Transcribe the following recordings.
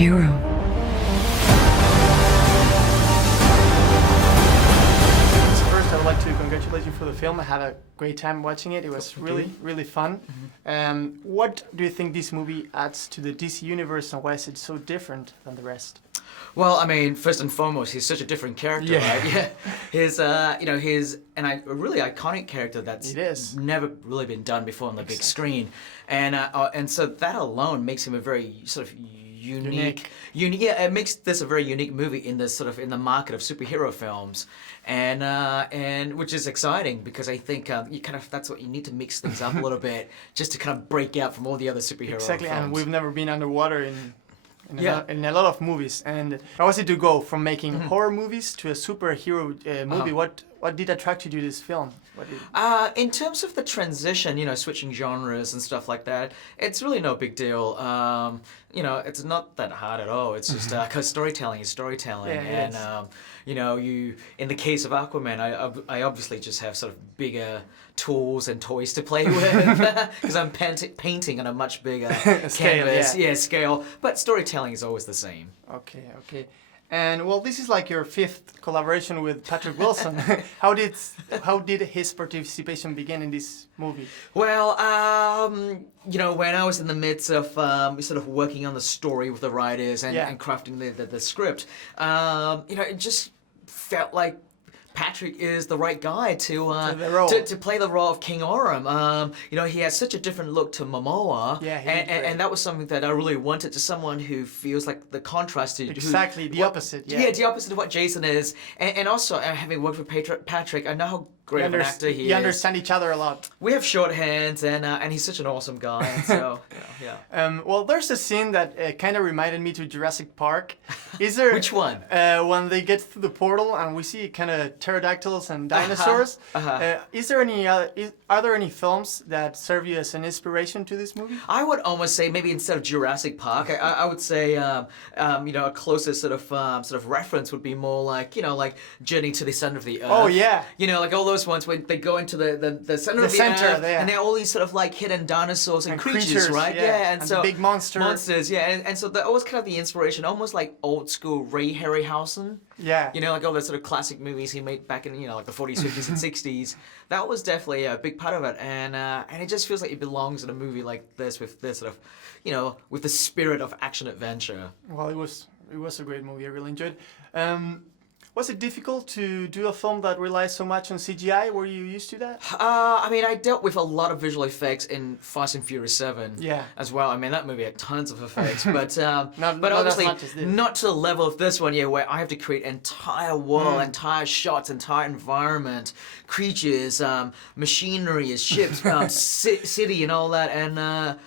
hero. So first, I would like to congratulate you for the film. I had a great time watching it. It was really fun. What do you think this movie adds to the DC universe, and why is it so different than the rest? Well, I mean, first and foremost, he's such a different character, right? Yeah, his, a really iconic character that's never really been done before on the big screen, and so that alone makes him a very sort of unique. Yeah, it makes this a very unique movie in the market of superhero films, and which is exciting because I think that's what you need to mix things up a little bit just to kind of break out from all the other superhero films. And we've never been underwater in a lot of movies. And how was it to go from making horror movies to a superhero movie? What did attract you to this film? In terms of the transition, switching genres and stuff like that, it's really no big deal. It's not that hard at all. It's just because storytelling is storytelling, you in the case of Aquaman, I obviously just have sort of bigger tools and toys to play with because I'm painting on a much bigger canvas, scale. But storytelling is always the same. Okay. And well, this is like your 5th collaboration with Patrick Wilson. How did his participation begin in this movie? Well, when I was in the midst of sort of working on the story with the writers and crafting the script, it just felt like Patrick is the right guy to play the role of King Orm. He has such a different look to Momoa, and that was something that I really wanted, to someone who feels like the contrast to the opposite. The opposite of what Jason is, and also having worked with Patrick, I know how great of an actor he is. You understand each other a lot. We have shorthands, and he's such an awesome guy. And so well, there's a scene that kind of reminded me to Jurassic Park. Is there which one? When they get through the portal and we see kind of pterodactyls and dinosaurs. Is there any are there any films that serve you as an inspiration to this movie? I would almost say maybe instead of Jurassic Park, I would say a closer sort of reference would be more like Journey to the Center of the Earth. Oh yeah. Like all those ones when they go into the center of the Earth, and they're all these sort of like hidden dinosaurs and creatures, right? And so big monsters. And so that was kind of the inspiration, almost like old school Ray Harryhausen. Yeah. Like all the sort of classic movies he made back in like the 40s, 50s, and 60s. That was definitely a big part of it, and it just feels like it belongs in a movie like this with this sort of, with the spirit of action adventure. Well, it was a great movie. I really enjoyed. Was it difficult to do a film that relies so much on CGI? Were you used to that? I dealt with a lot of visual effects in Fast and Furious 7 as well. I mean, that movie had tons of effects, but obviously not to the level of this one, where I have to create entire world, entire shots, entire environment, creatures, machinery, ships, city, and all that, and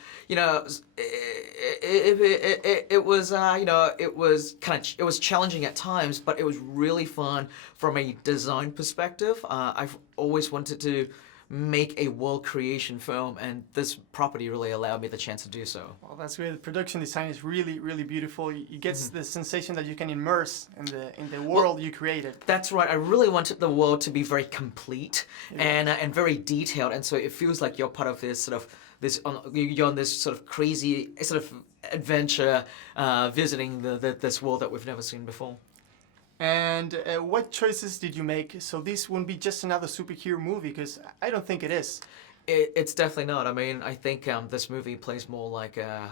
it was challenging at times, but it was really fun from a design perspective. I've always wanted to make a world creation film, and this property really allowed me the chance to do so. Well, that's great. The production design is really beautiful. You get the sensation that you can immerse in the world you created. That's right. I really wanted the world to be very complete and very detailed, and so it feels like you're part of this sort of you're on this sort of crazy sort of adventure, visiting this world that we've never seen before. And what choices did you make so this wouldn't be just another superhero movie? Because I don't think it is. It's definitely not. I mean, I think this movie plays more like a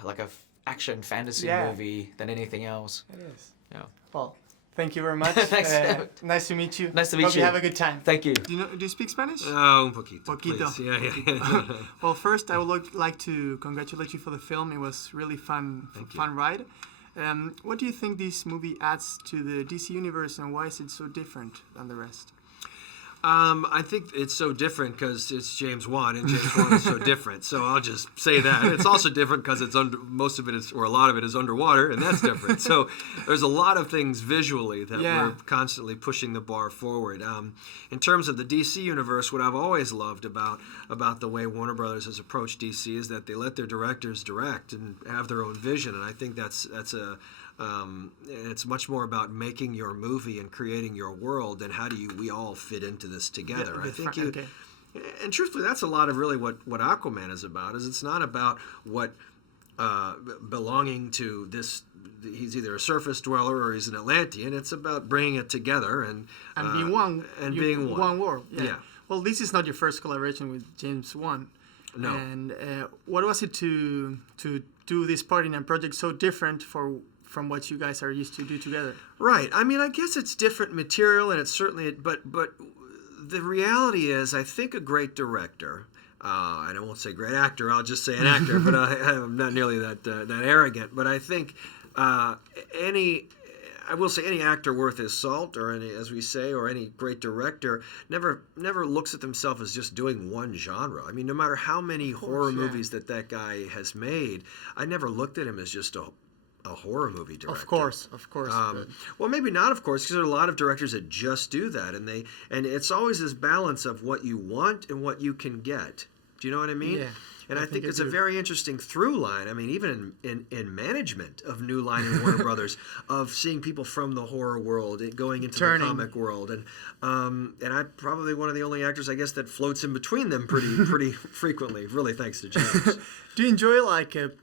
action fantasy movie than anything else. It is. Yeah. Well, thank you very much. Thanks. Nice to meet you. Nice to meet Hope you. you have a good time. Thank you. Do you speak Spanish? Un poquito. Poquito. Please. Yeah. Well, first I would like to congratulate you for the film. It was really fun ride. What do you think this movie adds to the DC universe, and why is it so different than the rest? I think it's so different because it's James Wan, and James Wan is so different. So I'll just say that. It's also different because it's most of it is, or a lot of it is underwater, and that's different. So there's a lot of things visually that we're constantly pushing the bar forward. In terms of the DC universe, what I've always loved about the way Warner Bros. Has approached DC is that they let their directors direct and have their own vision, and I think that's it's much more about making your movie and creating your world, and how do we all fit into this together. I think and truthfully, that's a lot of really what Aquaman is about. Is it's not about what belonging to this. He's either a surface dweller or he's an Atlantean. It's about bringing it together and being one. Being one world. Yeah. Well, this is not your first collaboration with James Wan. No. And what was it to do this part in a project so different from what you guys are used to do together? Right. I mean, I guess it's different material, and it's certainly. But the reality is, I think a great director. And I won't say great actor. I'll just say an actor. But I'm not nearly that arrogant. But I think. I will say any actor worth his salt, or any, as we say, or any great director, never looks at themselves as just doing one genre. I mean, no matter how many horror movies that guy has made, I never looked at him as just a horror movie director. Of course. Well, maybe not, of course, because there are a lot of directors that just do that, and it's always this balance of what you want and what you can get. Do you know what I mean? Yeah. And I think it's a very interesting through line. I mean, even in management of New Line and Warner Brothers, of seeing people from the horror world going into the comic world, and I'm probably one of the only actors, I guess, that floats in between them pretty frequently. Really, thanks to James. Do you enjoy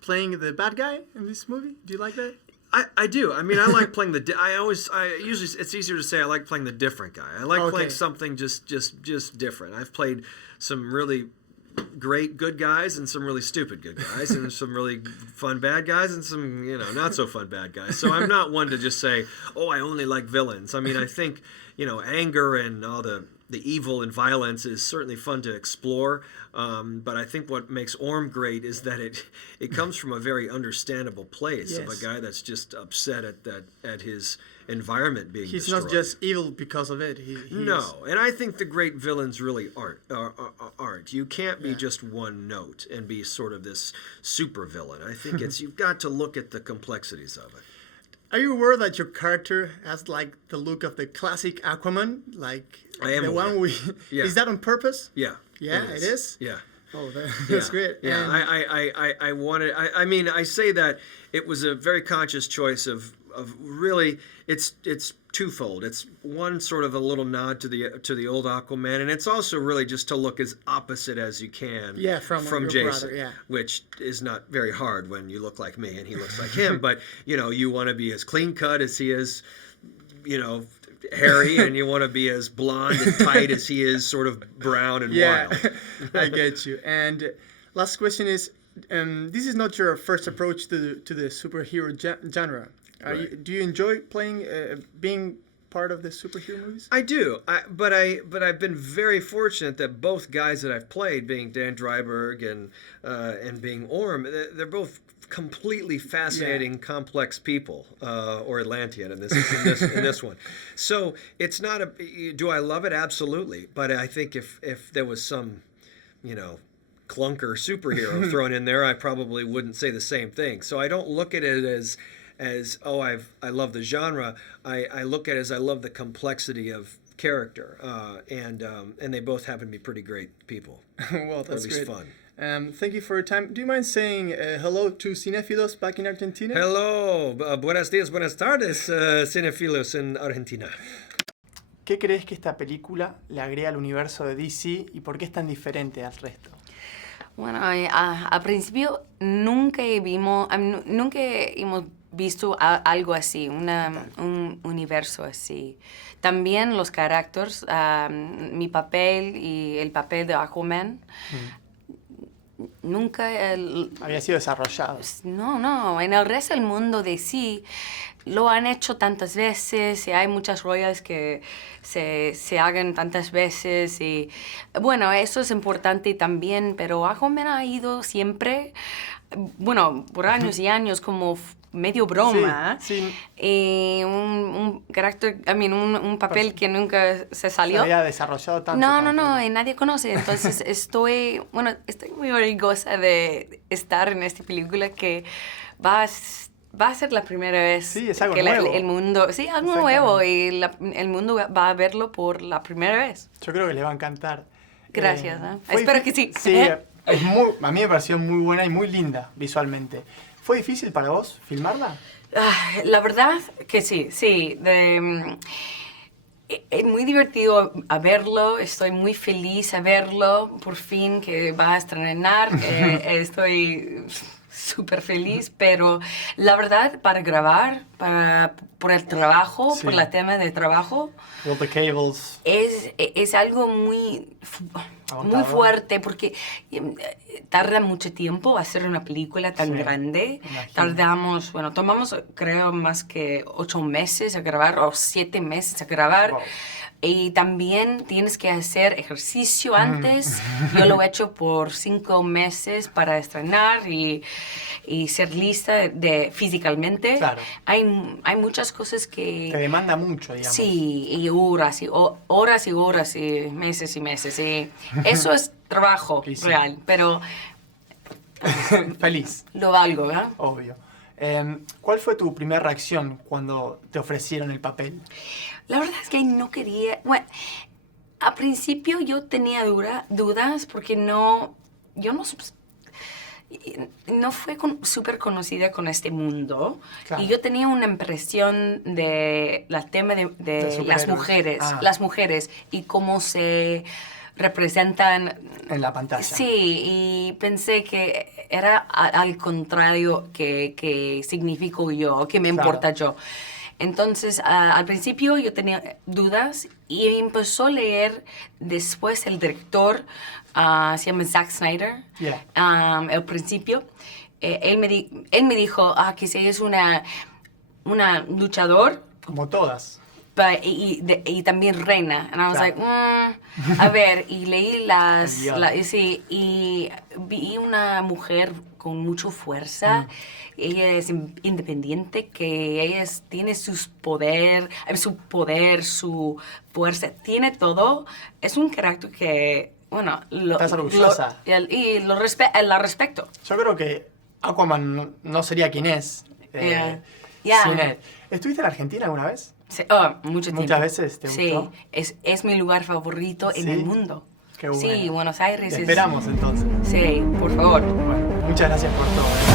playing the bad guy in this movie? Do you like that? I do. I mean, I like playing usually it's easier to say I like playing the different guy. I like playing something just different. I've played some really great good guys and some really stupid good guys and some really fun bad guys and some not so fun bad guys. So I'm not one to just say, oh, I only like villains. I mean, I think anger and all the evil and violence is certainly fun to explore, but I think what makes Orm great is that it comes from a very understandable place of a guy that's just upset at his environment being He's destroyed. not just evil because of it. No, and I think the great villains really aren't. You can't be just one note and be sort of this super villain. I think you've got to look at the complexities of it. Are you aware that your character has the look of the classic Aquaman? I am the aware. one Is that on purpose? Yeah. Yeah, it is? Yeah. Oh, that's great. Yeah, I wanted. I mean, I say that it was a very conscious choice of really. It's twofold. It's one sort of a little nod to the old Aquaman, and it's also really just to look as opposite as you can. Yeah, from Jason, brother, which is not very hard when you look like me and he looks like him. But you want to be as clean cut as he is, hairy, and you want to be as blonde and tight as he is sort of brown and wild. I get you. And last question is, this is not your first approach to the superhero genre. Do you enjoy being part of the superhero movies? I do, but I've been very fortunate that both guys that I've played, being Dan Dreiberg and being Orm, they're both completely fascinating, complex people, or Atlantean in this one. So it's not do I love it? Absolutely, but I think if there was some, clunker superhero thrown in there, I probably wouldn't say the same thing. So I don't look at it as I love the genre. I look at it as I love the complexity of character, and they both happen to be pretty great people. Well, that's or at least great. Fun. Thank you for your time. Do you mind saying hello to Cinéfilos back in Argentina? Hello, buenos días, buenas tardes, Cinéfilos en Argentina. ¿Qué crees que esta película le agrega al universo de DC y por qué es tan diferente al resto? Bueno, al principio nunca hemos visto algo así, un universo así. También los caracteres, mi papel y el papel de Aquaman, nunca... Había sido desarrollado. No, en el resto del mundo de sí lo han hecho tantas veces y hay muchas royals que se hagan tantas veces y bueno, eso es importante también, pero Aquaman ha ido siempre, bueno, por años y años como medio broma, sí. Y un carácter, un papel que nunca se salió. Se había desarrollado tanto. No, y nadie conoce. Entonces estoy muy orgullosa de estar en esta película que va a ser la primera vez. Sí, es algo que nuevo. El mundo, sí, algo nuevo y el mundo va a verlo por la primera vez. Yo creo que le va a encantar. Gracias. Espero que sí. Sí, a mí me pareció muy buena y muy linda visualmente. ¿Fue difícil para vos filmarla? La verdad que sí. Es muy divertido a verlo, estoy muy feliz a verlo, por fin que va a estrenar. Estoy súper feliz, pero la verdad, para grabar, por el trabajo, Sí. por el tema de trabajo, All the cables. es algo muy Agotador. fuerte porque tarda mucho tiempo hacer una película tan Sí, grande. imagino. Tardamos, bueno, tomamos creo más que 8 meses a grabar o 7 meses a grabar. Wow. Y también tienes que hacer ejercicio antes. Yo lo he hecho por 5 meses para estrenar y ser lista físicamente. Claro. Hay muchas cosas que... Te demanda mucho, digamos. Sí, y horas, horas y horas, y meses y meses. Y eso es trabajo Y sí. real, pero Feliz, lo valgo, ¿verdad? obvio. ¿Cuál fue tu primera reacción cuando te ofrecieron el papel? La verdad es que no quería... Bueno, al principio yo tenía dudas porque yo no fue súper conocida con este mundo. Claro. Y yo tenía una impresión de la tema de las superhéroes. mujeres, Ah. las mujeres y cómo se representan En la pantalla. Sí, y pensé que era al contrario que significo yo, que me Claro. importa yo. Entonces, al principio yo tenía dudas y empezó a leer después el director, se llama Zack Snyder, Yeah. al principio. Él me dijo que si es una luchador, Como todas. y también reina. And I was Claro. like, a ver, y leí El guión. y vi una mujer con mucha fuerza. Ella es independiente, que tiene su poder, su fuerza, tiene todo. Es un carácter que, bueno, Estás orgullosa. la respeto. Yo creo que Aquaman no sería quien es. Yeah. Sin él. ¿Estuviste en Argentina alguna vez? Sí, mucho tiempo. Muchas veces te Sí, gustó. es mi lugar favorito en ¿Sí? el mundo. Qué bueno. Sí, Buenos Aires Te es... esperamos entonces. Sí, por favor. Bueno, muchas gracias por todo.